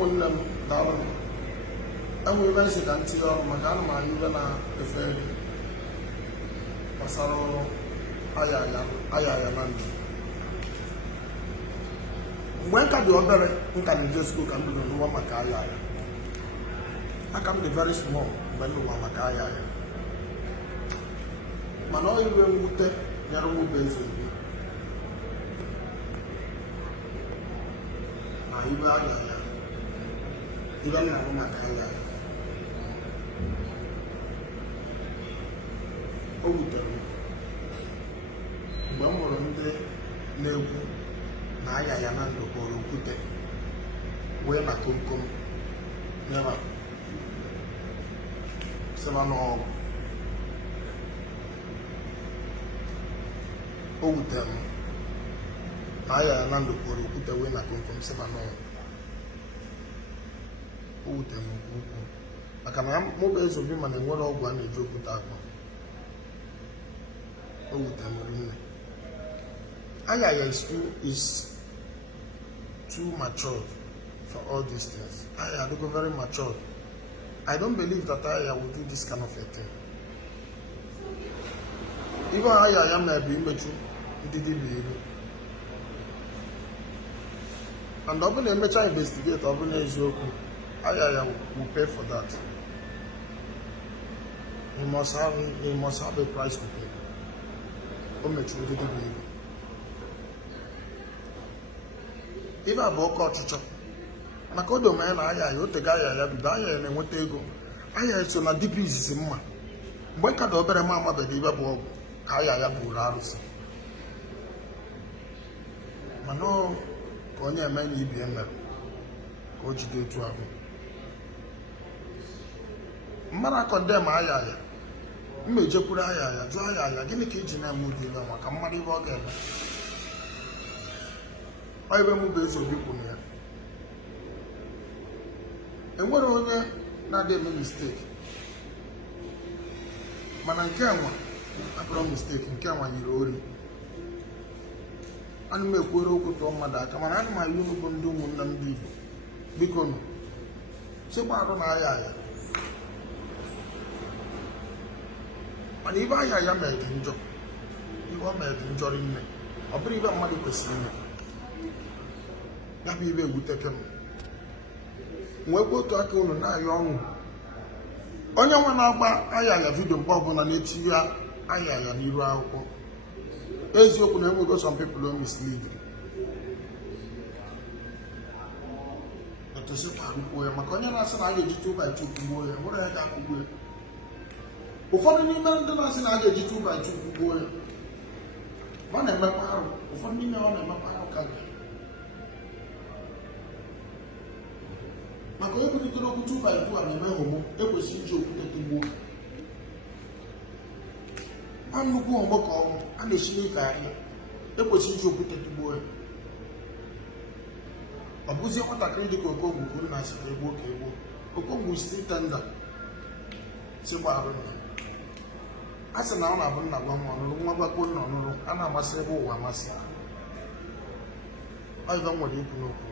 ụmụnne m daalụ enwe ebe nsị ka ntinye ọrụ maka ana m anyị ibe na-efe eri gbasara ọrụ Ayaya Nando. Mgbe nka dị obere nka na-eje skuul ka m bidoro n'ụwa maka Ayaya. Aka m dị very small mgbe m n'ụwa maka Ayaya, mana ọ iwe mwute nyere m bụ Ezeobi na ibe Ayaya ibe m na-arụ maka Ayaya. O wutere m mgbe m hụrụ ndị na-ekwu na Ayaya Nando kpọrọ okwute wee na komkom nyere sịba n'ọgwụ. O wutere m na Ayaya Nando kpọrọ okwute wee na komkom sịba n'ọgwụ. O wutere m nke ukwuu maka na mụ bụ Ezeobi mana enwere ọgwụ a na-eji okwute agwọ. O wutere m rinne. Ayaya is too matured for all these things. Ayaya look very matured. I don't believe that Ayaya will do this kind of a thing. Even Ayaya may be immature, he didn't believe it. And even a mature investigate, even Ezeobi, Ayaya will pay for that. He must have a price to pay. Immature, he didn't believe it. Ibe abụọ ka ọchịchọ maka odo ma ya na Ayaya otega Ayaya bido Ayaya na-enweta ego. Ayaya so na dibia izizi mma mgbe ka dị obere ma amabeghị ibe bụ ọgwụ ka Ayaya bụrụ arụsị, mana ka onye eme na ibie mere ka o jide etu ahụ. Mmadụ akọndem Ayaya mma ejekwuru Ayaya jụọ Ayaya gịnị ka iji na-eme ụdị ibe maka mmadụ ibe ọ ga-eme. Ebe mụ bụ Ezeobi kwuru ya, enwere onye na-adị eme mistake, mana nke nwa abụrụ mistake, nke nwa yiri ori. Ana m ekwere okwu tụọ mmadụ aka, mana ana m ayị unu bụ ndị ụmụnne m ndị Igbo, biko nụ chekwa arụ na Ayaya. Mana ibe Ayaya mere dị njọ, ibe ọ mere dị njọ rinne, ọ bụrụ ibe mmadụ kwesịrị ime. Ya bụ ibe ewuteke m nwekwa otu aka unu na-ayọ ọṅụ onye nwe na-agba Ayaya vidio mgbe ọbụla na-etinye Ayaya n'iru akwụkwọ. Eziokwu na enwego some people o mislead, etosikwa arụkwuo ya maka onye na-asị na a ga-eji 2x2 kugbuo ya nwere ya ga-akụgbuo ya. Ụfọdụ n'ime ndị na-asị na a ga-eji 2x2 kugbuo ya ọ na-emekwa arụ, ụfọdụ n'ime ọ na-emekwa arụ ka maka onye bulitere okwu 2x2 a na-eme homo ekwesịghị iji okwute tụgbuo. Nnukwu homo ka ọnwụ a na-esiri ike ahịa ekwesịghị iji okwute tụgbuo ya. Ọ bụzie nwatakịrị dịka okongwu bụ nna si egbuo ka egbuo. Okongwu still tender si gbarụ ya. A sị na ọ na-abụ nna gwa nwa ọnụrụ, nwa gwakwo nna ọnụrụ, a na-amasị ebe ụwa amasị. Ọ ibe m nwere ikwu n'okwu.